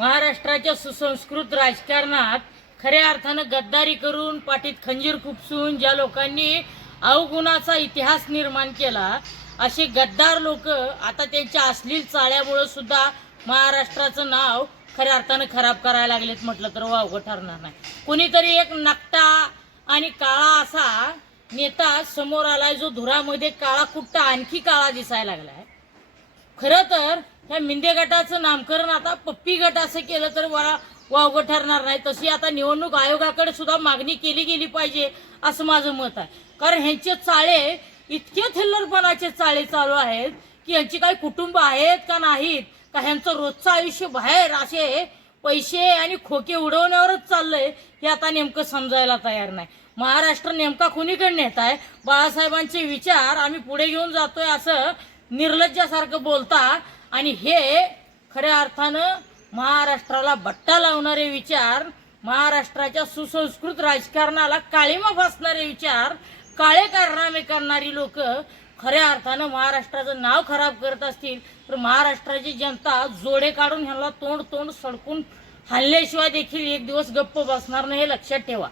महाराष्ट्राच्या सुसंस्कृत राजकारणात खऱ्या अर्थानं गद्दारी करून पाठीत खंजीर खुपसून ज्या लोकांनी अवगुणाचा इतिहास निर्माण केला असे गद्दार लोक आता त्यांच्या असलील चाळ्यामुळे सुद्धा महाराष्ट्राचं नाव खऱ्या अर्थानं खराब करायला लागलेत म्हटलं तर वावग ठरणार नाही कोणीतरी एक नकटा आणि काळा असा नेता समोर आलाय जो धुरामध्ये काळा कुट्टा आणखी काळा दिसायला लागलाय खरं तर ह्या मिंदे गटाचं नामकरण आता पप्पी गट असं केलं तर मला वावग ठरणार नाही तशी आता निवडणूक आयोगाकडे सुद्धा मागणी केली गेली पाहिजे असं माझं मत आहे कारण ह्यांचे चाळे इतके थिल्लरपणाचे चाळे चालू आहेत की ह्यांची काही कुटुंब आहेत का नाहीत का ह्यांचं रोजचं आयुष्य बाहेर असे पैसे आणि खोके उडवण्यावरच चाललंय हे आता नेमकं समजायला तयार नाही महाराष्ट्र नेमका कुणीकडे नेत आहे बाळासाहेबांचे विचार आम्ही पुढे घेऊन जातोय असं निर्लज्जासारखं बोलता आणि हे खऱ्या अर्थानं महाराष्ट्राला बट्टा लावणारे विचार महाराष्ट्राच्या सुसंस्कृत राजकारणाला काळीमा फासणारे विचार काळे कारणामे करणारी लोक खऱ्या अर्थानं महाराष्ट्राचं नाव खराब करत असतील तर महाराष्ट्राची जनता जोडे काढून ह्याला तोंड तोंड सडकून हल्ल्याशिवाय देखील एक दिवस गप्प बसणार नाही हे लक्षात ठेवा